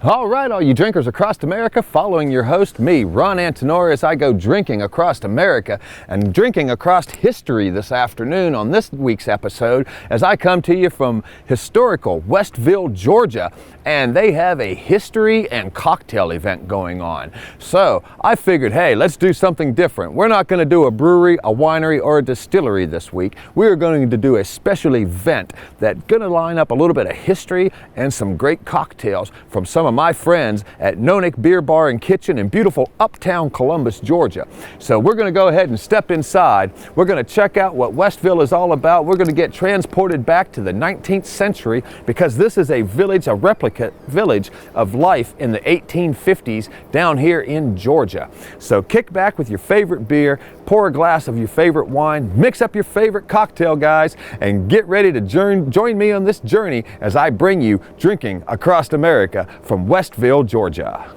All right, all you drinkers across America, following your host, me, Ron Antonori, as I go drinking across America and drinking across history this afternoon on this week's episode as I come to you from historical Westville, Georgia, and they have a history and cocktail event going on. So I figured, hey, let's do something different. We're not going to do a brewery, a winery, or a distillery this week. We are going to do a special event that's going to line up a little bit of history and some great cocktails from some of my friends at Nonick Beer Bar and Kitchen in beautiful uptown Columbus, Georgia. So we're going to go ahead and step inside. We're going to check out what Westville is all about. We're going to get transported back to the 19th century because this is a village, a replica village of life in the 1850s down here in Georgia. So kick back with your favorite beer, pour a glass of your favorite wine, mix up your favorite cocktail, guys, and get ready to join me on this journey as I bring you drinking across America from Westville, Georgia.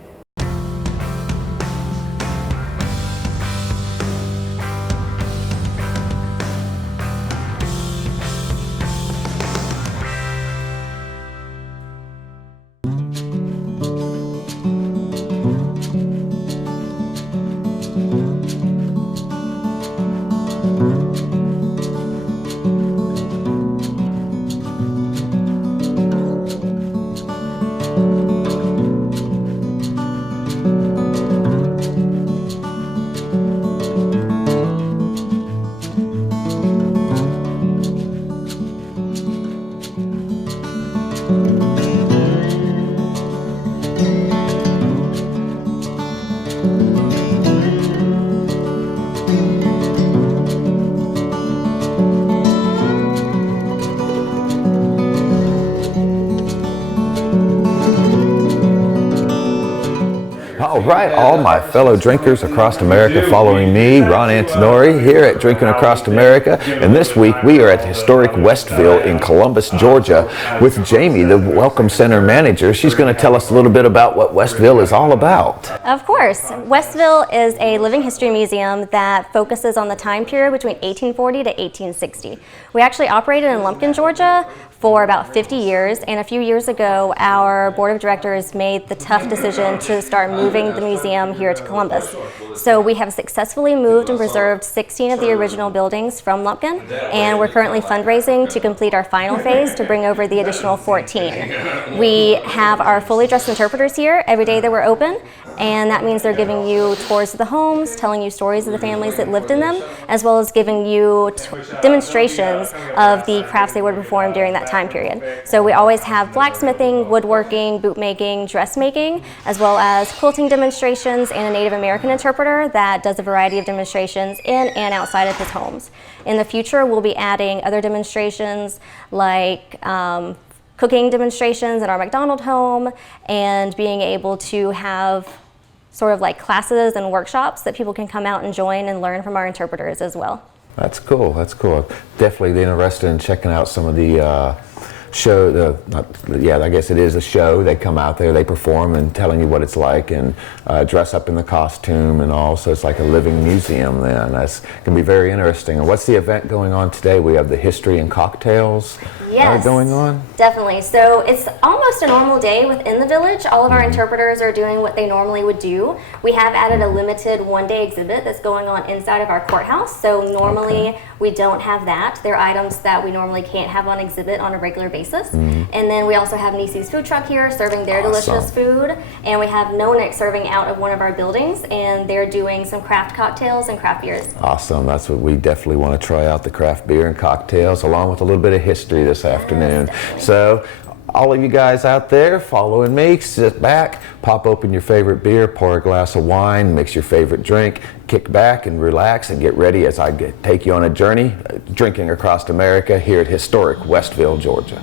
All right, all my fellow drinkers across America following me, Ron Antonori, here at Drinking Across America. And this week we are at historic Westville in Columbus, Georgia with Jamie, the Welcome Center manager. She's going to tell us a little bit about what Westville is all about. Of course. Westville is a living history museum that focuses on the time period between 1840 to 1860. We actually operated in Lumpkin, Georgia for about 50 years, and a few years ago our board of directors made the tough decision to start moving the museum here to Columbus. So we have successfully moved and preserved 16 of the original buildings from Lumpkin, and we're currently fundraising to complete our final phase to bring over the additional 14. We have our fully dressed interpreters here every day that we're open, and that means they're giving you tours of the homes, telling you stories of the families that lived in them, as well as giving you demonstrations of the crafts they would perform during that time period. So we always have blacksmithing, woodworking, bootmaking, dressmaking, as well as quilting demonstrations and a Native American interpreter that does a variety of demonstrations in and outside of his homes. In the future, we'll be adding other demonstrations like cooking demonstrations in our McDonald home and being able to have sort of like classes and workshops that people can come out and join and learn from our interpreters as well. That's cool. That's cool. Definitely interested in checking out some of the show. I guess it is a show. They come out there, they perform, and telling you what it's like, and dress up in the costume and all. So it's like a living museum. Then that's going to be very interesting. And what's the event going on today? We have the history and cocktails. Yes, going on? Definitely. So it's almost a normal day within the village. All of our interpreters are doing what they normally would do. We have added a limited one-day exhibit that's going on inside of our courthouse. So normally we don't have that. They're items that we normally can't have on exhibit on a regular basis. And then we also have Nisi's food truck here serving their delicious food. And we have Nonick serving out of one of our buildings, and they're doing some craft cocktails and craft beers. Awesome. That's what we definitely want to try out, the craft beer and cocktails, along with a little bit of history this afternoon. So all of you guys out there following me, sit back, pop open your favorite beer, pour a glass of wine, mix your favorite drink, kick back and relax and get ready as I take you on a journey drinking across America here at historic Westville, Georgia.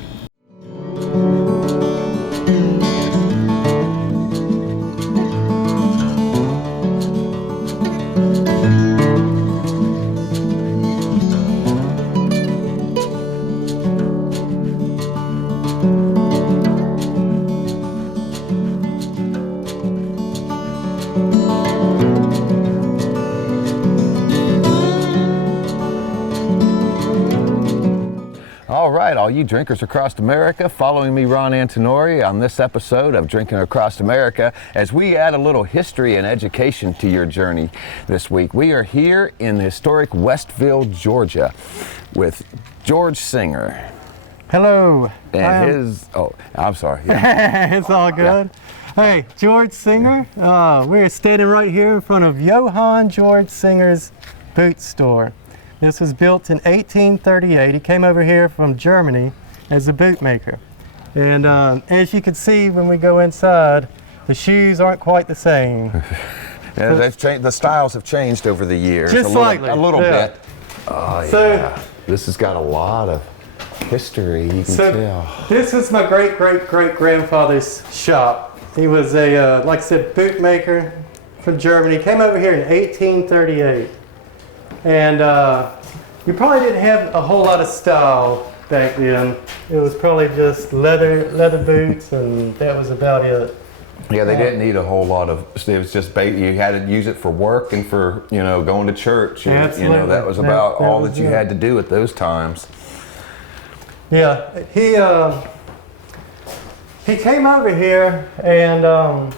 right, all you drinkers across America, following me, Ron Antonori, on this episode of Drinking Across America, as we add a little history and education to your journey this week. We are here in historic Westville, Georgia, with George Singer. Hello. And I'm sorry. Yeah. It's all good. Yeah. Hey, George Singer. We're standing right here in front of Johann George Singer's boot store. This was built in 1838. He came over here from Germany as a boot maker. And as you can see when we go inside, the shoes aren't quite the same. Yeah, they've changed. The styles have changed over the years. Just a little bit. Oh, so, yeah. This has got a lot of history, you can tell. This is my great-great-great-grandfather's shop. He was a, like I said, boot maker from Germany. He came over here in 1838. And you probably didn't have a whole lot of style back then. It was probably just leather boots, and that was about it. Yeah, they didn't need a whole lot of. It was just you had to use it for work and for going to church. Absolutely. That was about all that you had to do at those times. Yeah, he came over here, and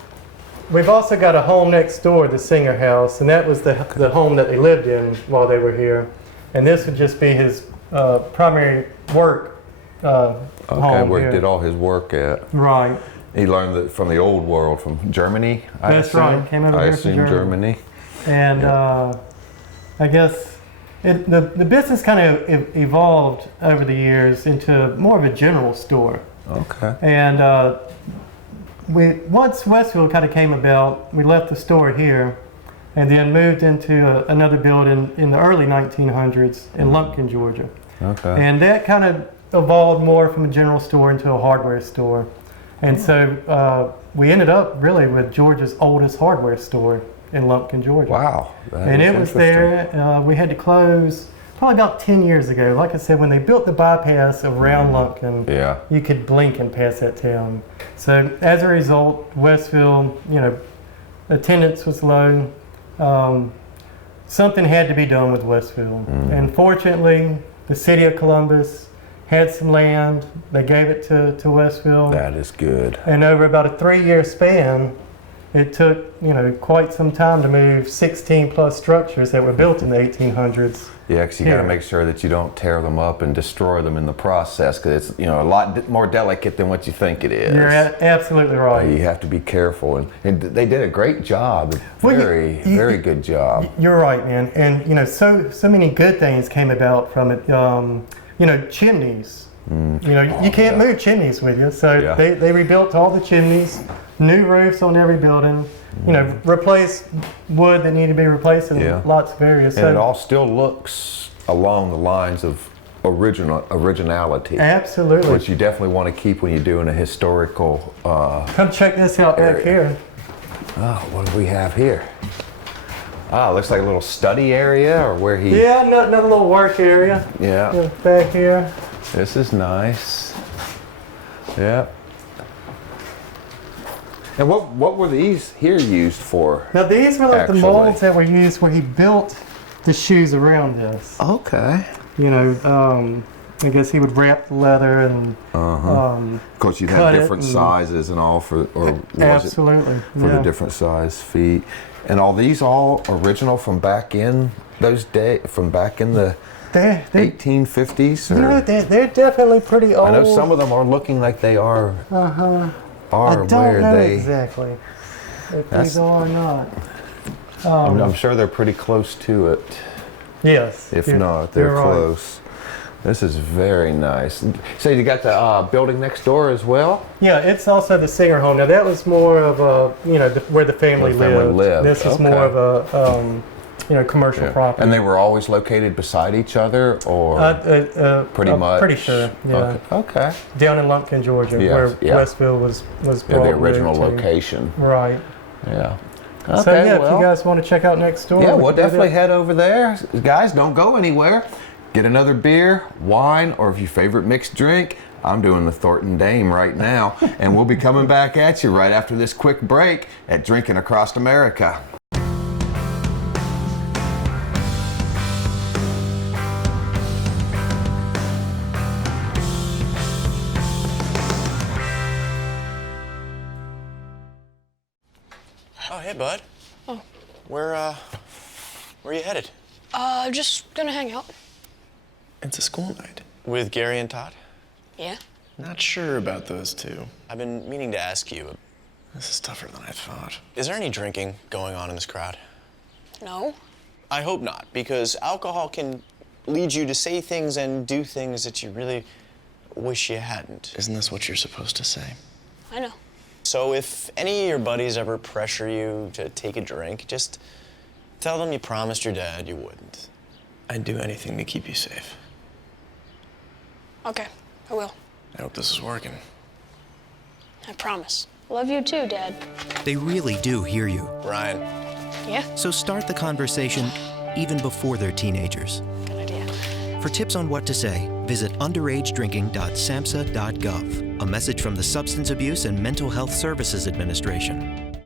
we've also got a home next door, the Singer house, and that was the home that they lived in while they were here. And this would just be his primary work home where here. he did all his work at. Right. He learned that from the old world, from Germany, I assume. That's right. Came over here from Germany. And I guess the business kind of evolved over the years into more of a general store. Okay. And once Westville kind of came about, we left the store here and then moved into another building in the early 1900s in Lumpkin, Georgia. Okay. And that kind of evolved more from a general store into a hardware store. And so we ended up really with Georgia's oldest hardware store in Lumpkin, Georgia. Wow. And it was there. We had to close probably about 10 years ago. Like I said, when they built the bypass around Lumpkin, you could blink and pass that town. So as a result, Westville, attendance was low. Something had to be done with Westville. And fortunately, the city of Columbus had some land. They gave it to Westville. That is good. And over about a 3-year span, it took quite some time to move 16 plus structures that were built in the 1800s. Yeah, because you got to make sure that you don't tear them up and destroy them in the process, because it's a lot more delicate than what you think it is. You're absolutely right. You have to be careful, and they did a great job. Very good job. You're right, man. And so many good things came about from it. Chimneys. You can't move chimneys with you, so they rebuilt all the chimneys, new roofs on every building. Replaced wood that needed to be replaced, and lots of areas. And it all still looks along the lines of originality. Absolutely. Which you definitely want to keep when you're doing a historical. Come check this out back here. Oh, what do we have here? Ah, looks like a little study area, or where he. Yeah, another little work area. Yeah. Back here. This is nice. Yeah. And what were these here used for? Now these were like the molds that were used where he built the shoes around this. Okay. I guess he would wrap the leather and of course, you'd have different sizes and all for, or was absolutely it for the different size feet. And are these all original from back in those days, from back in the 1850s? Or? They're definitely pretty old. I know some of them are looking like they are. I don't know exactly if these are or not. I'm sure they're pretty close to it. Yes. If not, they're close. Right. This is very nice. So you got the building next door as well? Yeah, it's also the Singer home. Now that was more of a, where the family lived. This is more of a, commercial property. And they were always located beside each other, or pretty much? Pretty sure, yeah. Okay. Down in Lumpkin, Georgia, where Westville was brought the original location. Right. Yeah. Okay, so if you guys want to check out next door. Yeah, we'll definitely head over there. Guys, don't go anywhere. Get another beer, wine, or if your favorite mixed drink. I'm doing the Thornton Dame right now. And we'll be coming back at you right after this quick break at Drinking Across America. Oh, hey, bud. Oh. Where are you headed? Just gonna hang out. It's a school night. With Gary and Todd? Yeah? Not sure about those two. I've been meaning to ask you. This is tougher than I thought. Is there any drinking going on in this crowd? No? I hope not, because alcohol can lead you to say things and do things that you really wish you hadn't. Isn't this what you're supposed to say? I know. So if any of your buddies ever pressure you to take a drink, just tell them you promised your dad you wouldn't. I'd do anything to keep you safe. Okay, I will. I hope this is working. I promise. Love you too, Dad. They really do hear you. Ryan. Yeah? So start the conversation even before they're teenagers. Good idea. For tips on what to say, visit underagedrinking.samhsa.gov. A message from the Substance Abuse and Mental Health Services Administration.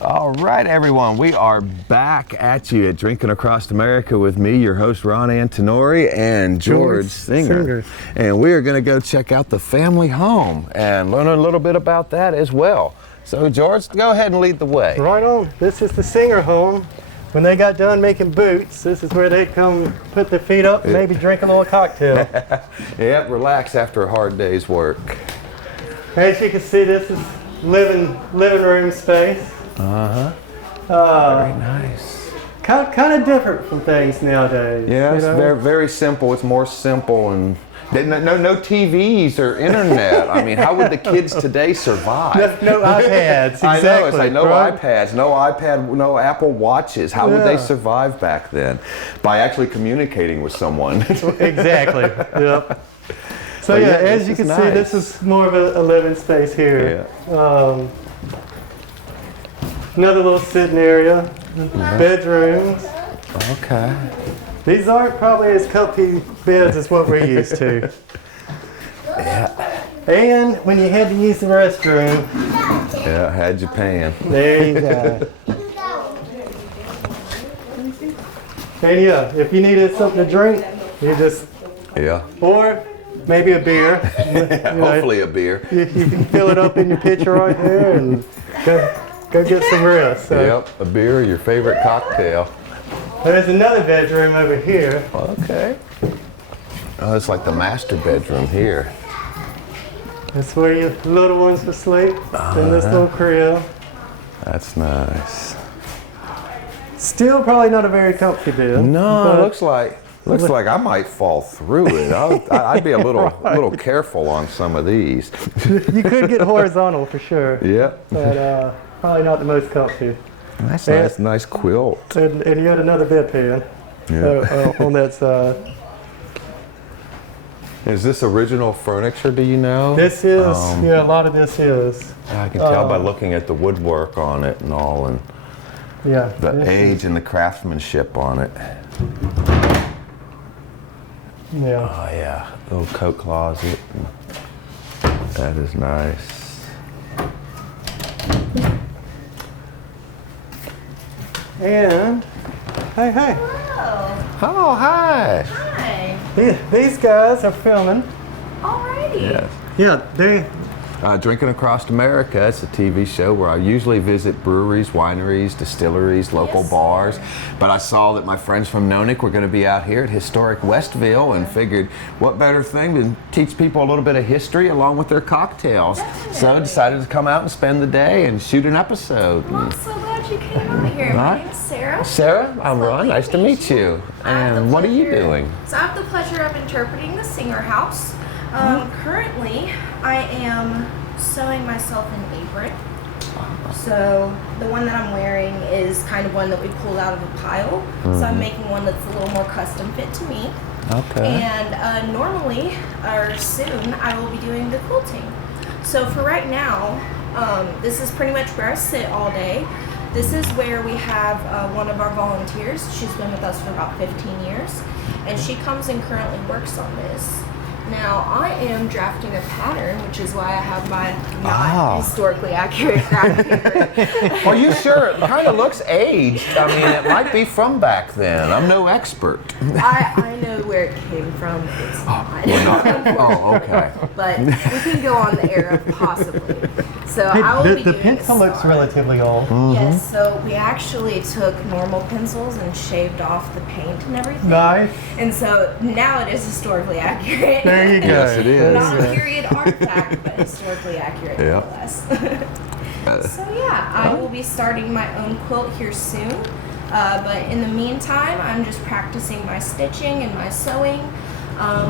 All right, everyone, we are back at you at Drinking Across America with me, your host, Ron Antonori, and George Singer. And we are going to go check out the family home and learn a little bit about that as well. So, George, go ahead and lead the way. Right on. This is the Singer home. When they got done making boots, this is where they'd come put their feet up and maybe drink a little cocktail. Yep, relax after a hard day's work. As you can see, this is living room space. Very nice. Kind of different from things nowadays. Yeah, it's you know? very, very simple. It's more simple, and no TVs or internet. I mean, how would the kids today survive? No iPads. Exactly. I know, it's like no right? iPads, no iPad, no Apple Watches. How would they survive back then? By actually communicating with someone. Exactly. Yep. So yeah, as you can see, this is more of a living space here. Yeah. Another little sitting area, bedrooms. Okay. These aren't probably as comfy beds as what we're used to. Yeah. And when you had to use the restroom, Yeah, had you paying. there you go. And yeah, if you needed something to drink, you just, Yeah. or maybe a beer. Hopefully a beer. You can fill it up in your pitcher right there and go get some rest. So. Yep, a beer, your favorite cocktail. There's another bedroom over here. Okay. Oh, it's like the master bedroom here. That's where your little ones will sleep in this little crib. That's nice. Still probably not a very comfy bed. No, it looks like I might fall through it. I'd be a little careful on some of these. You could get horizontal for sure. Yep. But probably not the most comfy. That's nice, nice quilt. And you had another bedpan on that side. Is this original furniture, do you know? This is, yeah, a lot of this is. I can tell by looking at the woodwork on it and all, and Yeah. the age and the craftsmanship on it. Yeah. Oh yeah, little coat closet. That is nice. And, hey. Oh, hi. Hi. These guys are filming. Alrighty. Yes. Yeah, they, Drinking Across America, it's a TV show where I usually visit breweries, wineries, distilleries, local bars. But I saw that my friends from Nonick were going to be out here at historic Westville and figured what better thing than teach people a little bit of history along with their cocktails. So I decided to come out and spend the day and shoot an episode. Well, I'm so glad you came out here. My name's Sarah. Sarah, I'm Ron. Nice to meet you. And what are you doing? So I have the pleasure of interpreting the Singer House. Currently, I am sewing myself an apron. So the one that I'm wearing is kind of one that we pulled out of a pile. So I'm making one that's a little more custom fit to me. Okay. And normally, or soon, I will be doing the quilting. So for right now, this is pretty much where I sit all day. This is where we have one of our volunteers. She's been with us for about 15 years. And she comes and currently works on this. Now, I am drafting a pattern, which is why I have my not historically accurate graphic paper. Are you sure? It kind of looks aged. I mean, it might be from back then. I'm no expert. I know where it came from. It's not. Oh, okay. But we can go on the era possibly. So I will be The doing pencil this looks star. relatively old. Yes, so we actually took normal pencils and shaved off the paint and everything. Nice. And so now it is historically accurate. There you go. Yes, it is. Not a period artifact, but historically accurate nonetheless. So yeah, I will be starting my own quilt here soon. But in the meantime, I'm just practicing my stitching and my sewing,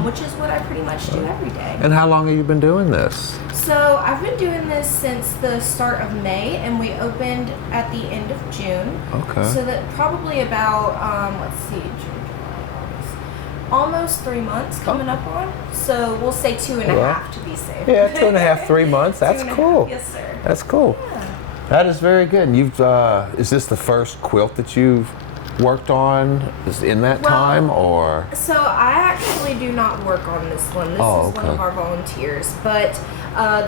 which is what I pretty much do every day. And how long have you been doing this? So I've been doing this since the start of May, and we opened at the end of June. Okay. So that probably about, let's see, June, July, August, almost 3 months coming up on. So we'll say 2.5 to be safe. Yeah, 2.5, 3 months. That's 2.5, cool. Yes, sir. That's cool. Yeah. That is very good. And you've, is this the first quilt that you've worked on in that time, or? So I actually do not work on this one. This is one of our volunteers. But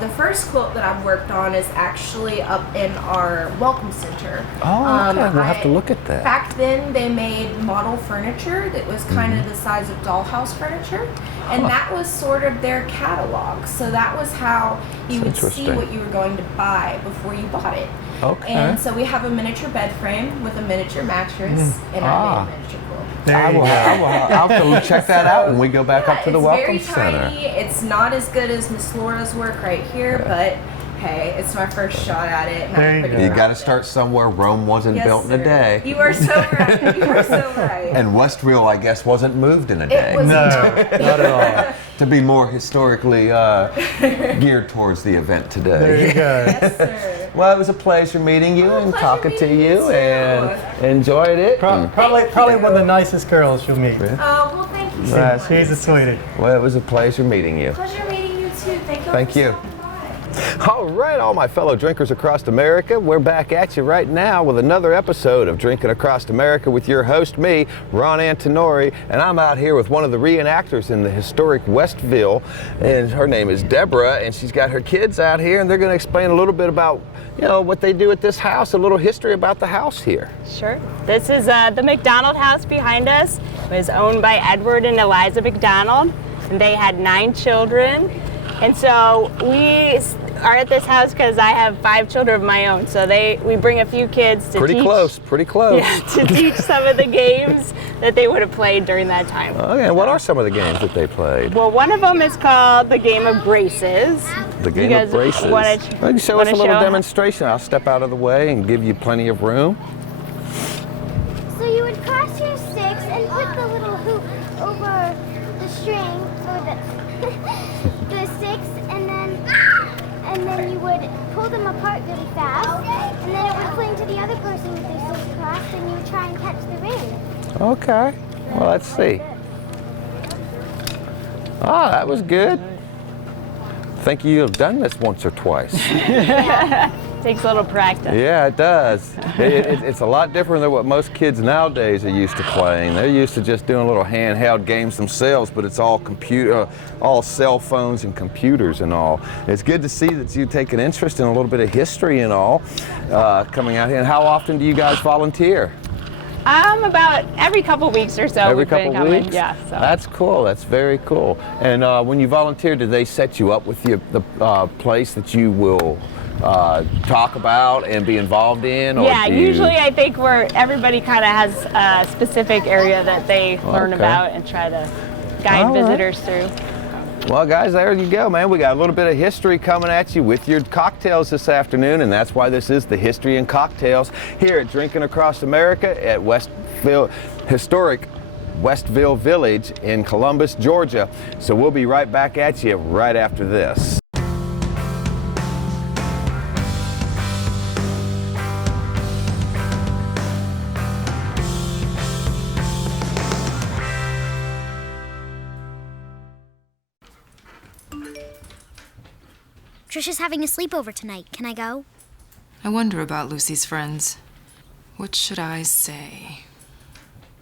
the first quilt that I've worked on is actually up in our welcome center. Oh, okay. We'll have to look at that. Back then, they made model furniture that was kind of the size of dollhouse furniture, and that was sort of their catalog. So that was how you would see what you were going to buy before you bought it. Okay. And so we have a miniature bed frame with a miniature mattress and I made a miniature quilt. I'll have to check that out when we go back up to the Welcome It's Center. very tiny. It's not as good as Miss Laura's work right here, but hey, it's my first shot at it. And I'm pretty You proud got to of it. start somewhere. Rome wasn't Yes, built in a sir. day. You are so right. You are so right. And Westville, I guess, wasn't moved in a day. It was No, not at all. To be more historically geared towards the event today. There you go. Yes, sir. Well, it was a pleasure meeting you and pleasure talking to meeting you you, too. and enjoyed it. Probably one of the nicest girls you'll meet. Oh, well, thank you so much. She's a sweetie. Well, it was a pleasure meeting you. Pleasure meeting you too. Thank you. All right, all my fellow drinkers across America, we're back at you right now with another episode of Drinking Across America with your host, me, Ron Antonori, and I'm out here with one of the reenactors in the historic Westville, and her name is Deborah, and she's got her kids out here, and they're going to explain a little bit about, you know, what they do at this house, a little history about the house here. Sure. This is the McDonald house behind us. It was owned by Edward and Eliza McDonald, and they had 9 children. And so we are at this house because I have 5 children of my own. So we bring a few kids to Pretty teach. close. Yeah, to teach some of the games that they would have played during that time. Okay, and what are some of the games that they played? Well, one of them is called the Game of Braces. The Game of Braces. Well, you can show us a little demonstration. I'll step out of the way and give you plenty of room. So you would cross your sticks and put the little hoop over the string or the sticks, and then you would pull them apart really fast, and then it would fling to the other person with their sticks crossed, and you would try and catch the ring. Okay. Well, let's see. Ah, that was good. I think you have done this once or twice. Takes a little practice. Yeah, it does. It's a lot different than what most kids nowadays are used to playing. They're used to just doing little handheld games themselves, but it's all all cell phones and computers and all. It's good to see that you take an interest in a little bit of history and all coming out here. And how often do you guys volunteer? About every couple weeks or so. Every couple weeks? Yeah. So. That's cool. That's very cool. And when you volunteer, do they set you up with the place that you will talk about and be involved in? Or yeah, usually I think where everybody kind of has a specific area that they learn about and try to guide visitors through. Well, guys, there you go, man. We got a little bit of history coming at you with your cocktails this afternoon, and that's why this is the History and Cocktails here at Drinking Across America at Westville, historic Westville Village in Columbus, Georgia. So we'll be right back at you right after this. Trisha's having a sleepover tonight. Can I go? I wonder about Lucy's friends. What should I say?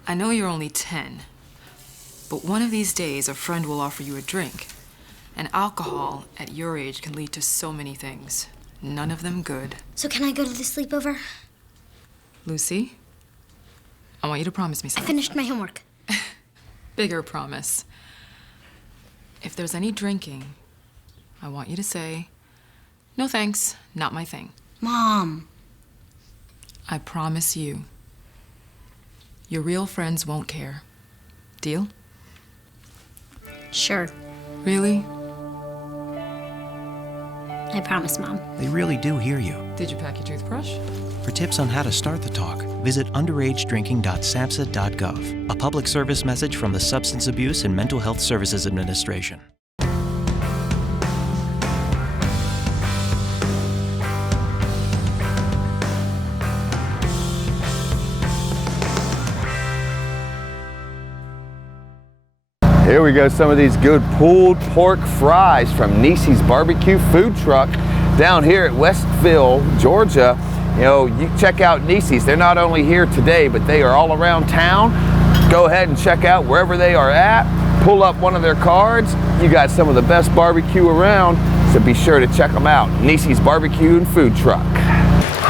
I know you're only 10, but one of these days a friend will offer you a drink, And alcohol at your age can lead to so many things. None of them good. So can I go to the sleepover? Lucy, I want you to promise me I something. finished my homework. Bigger promise. If there's any drinking, I want you to say, "No thanks, not my thing." Mom. I promise you. Your real friends won't care. Deal? Sure. Really? I promise, Mom. They really do hear you. Did you pack your toothbrush? For tips on how to start the talk, visit underagedrinking.samhsa.gov, a public service message from the Substance Abuse and Mental Health Services Administration. Here we go, some of these good pulled pork fries from Niecy's Barbecue Food Truck down here at Westville, Georgia. You know, you check out Niecy's. They're not only here today, but they are all around town. Go ahead and check out wherever they are at. Pull up one of their cards. You got some of the best barbecue around, so be sure to check them out. Niecy's Barbecue and Food Truck.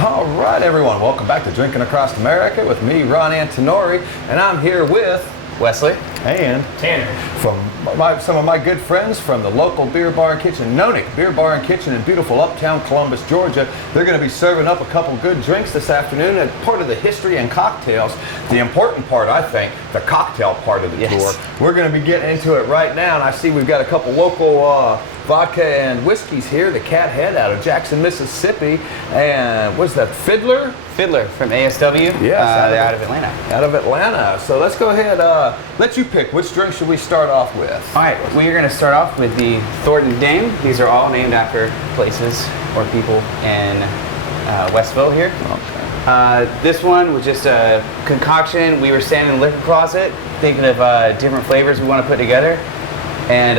All right, everyone, welcome back to Drinking Across America with me, Ron Antonori, and I'm here with Wesley. And Tanner. From some of my good friends from the local beer bar and kitchen, Nonick Beer Bar and Kitchen in beautiful uptown Columbus, Georgia. They're going to be serving up a couple good drinks this afternoon and part of the history and cocktails. The important part, I think, the cocktail part of the tour. We're going to be getting into it right now, and I see we've got a couple local vodka and whiskeys here. The Cat Head out of Jackson, Mississippi, and what's that, Fiddler? Fiddler from ASW. Yes, out of Atlanta. Out of Atlanta. So let's go ahead, let you pick. Which drink should we start off with? All right, we are going to start off with the Thornton Dame. These are all named after places or people in Westville here. Okay. This one was just a concoction. We were standing in the liquor closet thinking of different flavors we want to put together. And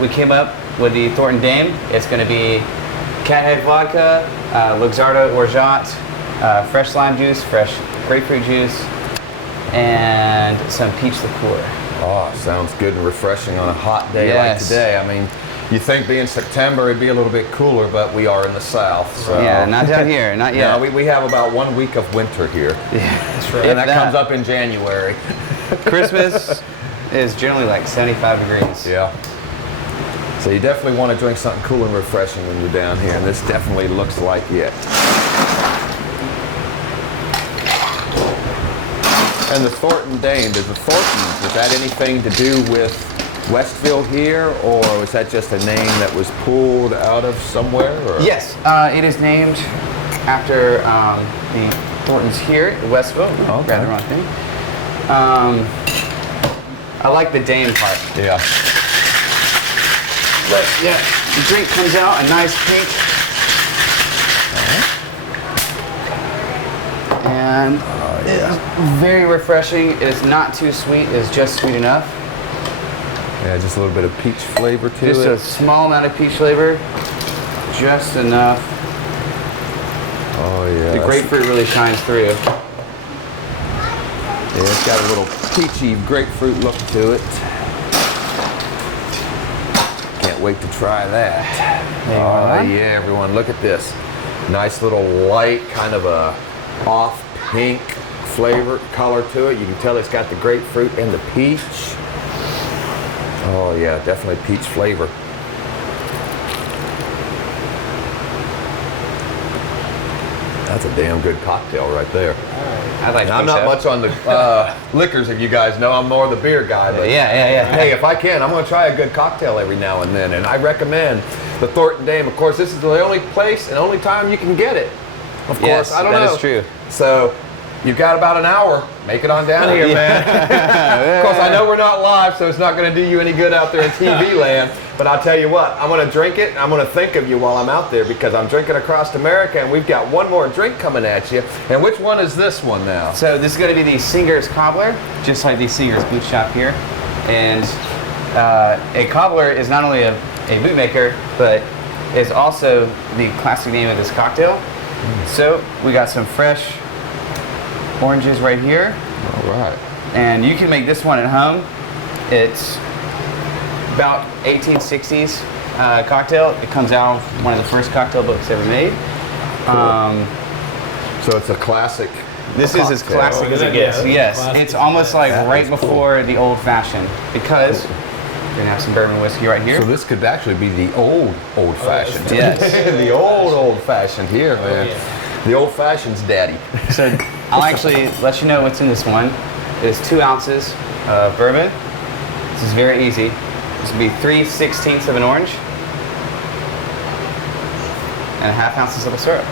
we came up with the Thornton Dame. It's going to be Cat Head vodka, Luxardo orgeat, fresh lime juice, fresh grapefruit juice, and some peach liqueur. Oh, sounds good and refreshing on a hot day like today. I mean, you think being September it'd be a little bit cooler, but we are in the South. So. Yeah, not down here, not yet. No, we have about 1 week of winter here. Yeah, that's right. And that comes up in January. Christmas is generally like 75 degrees. Yeah. So you definitely want to drink something cool and refreshing when you're down here, and this definitely looks like it. And the Thornton Dame, does the Thorntons, is that anything to do with Westville here, or was that just a name that was pulled out of somewhere? Or? Yes, it is named after the Thorntons here at Westville. Okay. Grab the wrong thing. I like the Dame part. Yeah. But yeah, the drink comes out a nice pink. And it's very refreshing. It is not too sweet. It is just sweet enough. Yeah, just a little bit of peach flavor to it. Just a small amount of peach flavor. Just enough. Oh yeah. The grapefruit really shines through. Yeah, it's got a little peachy grapefruit look to it. Can't wait to try that. Oh yeah, everyone, look at this. Nice little light, kind of a off pink flavor, color to it. You can tell it's got the grapefruit and the peach. Oh yeah, definitely peach flavor. That's a damn good cocktail right there. I'm not much on the liquors, if you guys know. I'm more the beer guy. But yeah. Hey, if I can, I'm going to try a good cocktail every now and then. And I recommend the Thornton Dame. Of course, this is the only place and only time you can get it. Of course, yes, I don't know. That is true. So you've got about an hour. Make it on down here, man. Of course, I know we're not live, so it's not going to do you any good out there in TV land. But I'll tell you what, I'm going to drink it, and I'm going to think of you while I'm out there, because I'm drinking across America, and we've got one more drink coming at you. And which one is this one now? So this is going to be the Singer's Cobbler, just like the Singer's boot shop here. And a cobbler is not only a bootmaker, but is also the classic name of this cocktail. So we got some fresh oranges right here. All right. And you can make this one at home. It's about 1860s cocktail. It comes out of one of the first cocktail books ever made. So it's a classic. This is as classic as it gets. Yes, it's almost like right before the old fashioned because we're gonna have some bourbon whiskey right here. So this could actually be the old fashioned. Yes. The old fashioned here, man. The old fashioned's daddy. So I'll actually let you know what's in this one. It's 2 ounces of bourbon. This is very easy. This would be 3/16 of an orange and 1/2 ounces of a syrup.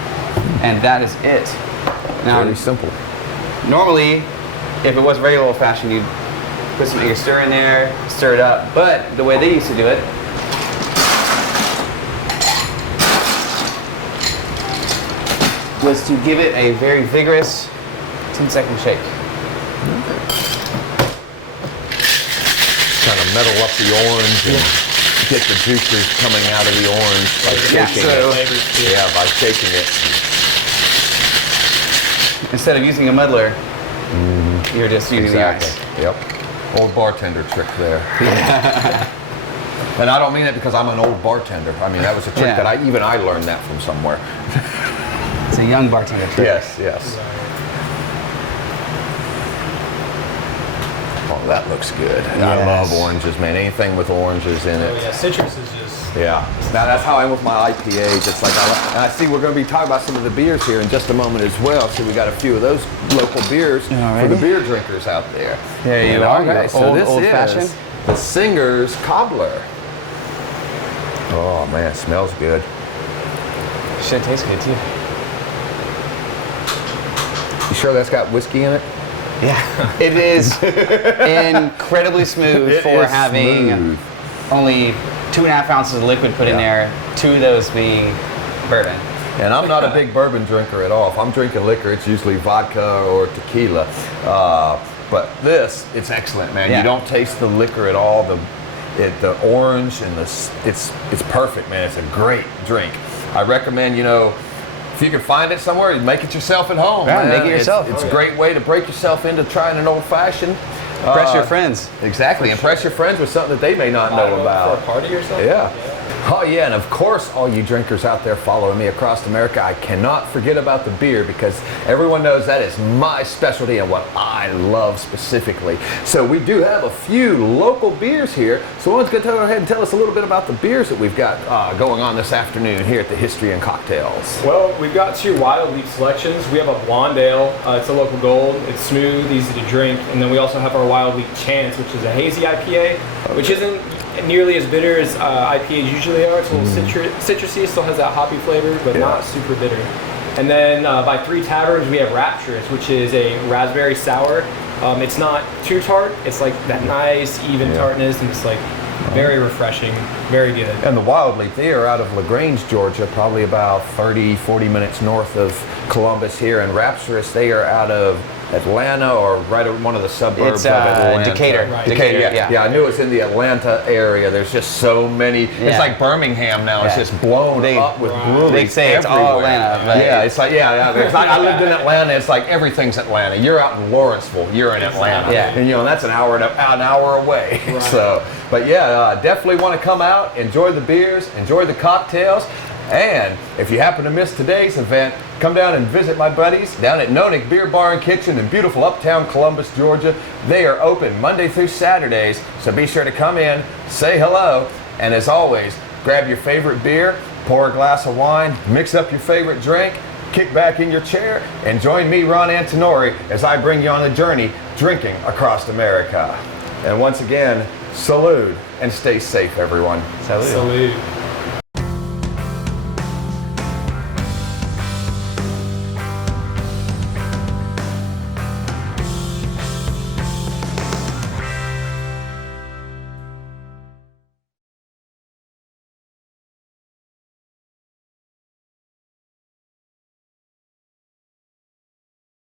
And that is it. Now, very simple. Normally, if it was regular old fashioned, you'd put some Angostura in there, stir it up. But the way they used to do it was to give it a very vigorous 10-second shake. Kind of metal up the orange and get the juices coming out of the orange by shaking it. Yeah, by shaking it. Instead of using a muddler, you're just using the ice. Yep. Old bartender trick there. And I don't mean it because I'm an old bartender. I mean, that was a trick that I learned that from somewhere. It's a young bartender trick. Yes. Oh, that looks good. I love oranges, man. Anything with oranges in it. Oh, yeah, citrus is just... Yeah. Now that's how I am with my IPAs. It's like, I see we're going to be talking about some of the beers here in just a moment as well. So we got a few of those local beers for the beer drinkers out there. There you are. Okay, so this old is fashioned. the Singer's Cobbler. Oh man, it smells good. Shit, tastes good too. You sure that's got whiskey in it? Yeah, it is incredibly smooth for having only 2.5 ounces of liquid put in there, 2 of those being bourbon. And I'm not a big bourbon drinker at all. If I'm drinking liquor, it's usually vodka or tequila. But this, it's excellent, man. You don't taste the liquor at all. The orange and it's perfect, man. It's a great drink. I recommend, if you can find it somewhere, make it yourself at home. Yeah, make it yourself. It's a great way to break yourself into trying an old fashioned. Impress your friends. Exactly. Impress your friends with something that they may not know about. For a party or something? Yeah. Oh yeah, and of course all you drinkers out there following me across America, I cannot forget about the beer because everyone knows that is my specialty and what I love specifically. So we do have a few local beers here, so why don't you go ahead and tell us a little bit about the beers that we've got going on this afternoon here at the History and Cocktails. Well, we've got 2 Wild Leaf selections. We have a Blonde Ale, it's a local gold, it's smooth, easy to drink, and then we also have our Wild Leaf Chance, which is a hazy IPA, which isn't nearly as bitter as IPAs usually are. It's a little citrusy, still has that hoppy flavor, but not super bitter. And then by 3 Taverns, we have Rapturous, which is a raspberry sour. It's not too tart. It's like that nice, even tartness, and it's like very refreshing, very good. And the Wild Leaf, they are out of LaGrange, Georgia, probably about 30-40 minutes north of Columbus here. And Rapturous, they are out of Atlanta or right at one of the suburbs of Atlanta. Decatur. Right. Decatur, yeah. I knew it was in the Atlanta area. There's just so many. It's like Birmingham now. It's just blown up with breweries. They say it's all Atlanta. But it's like, It's like, I lived in Atlanta. It's like everything's Atlanta. You're out in Lawrenceville. You're in Atlanta. Yeah. And that's an hour away. Right. So, but definitely want to come out, enjoy the beers, enjoy the cocktails. And if you happen to miss today's event, come down and visit my buddies down at Nonick Beer Bar and Kitchen in beautiful uptown Columbus, Georgia. They are open Monday through Saturdays, so be sure to come in, say hello, and as always, grab your favorite beer, pour a glass of wine, mix up your favorite drink, kick back in your chair, and join me, Ron Antonori, as I bring you on a journey drinking across America. And once again, salute and stay safe, everyone. Salute. Salute.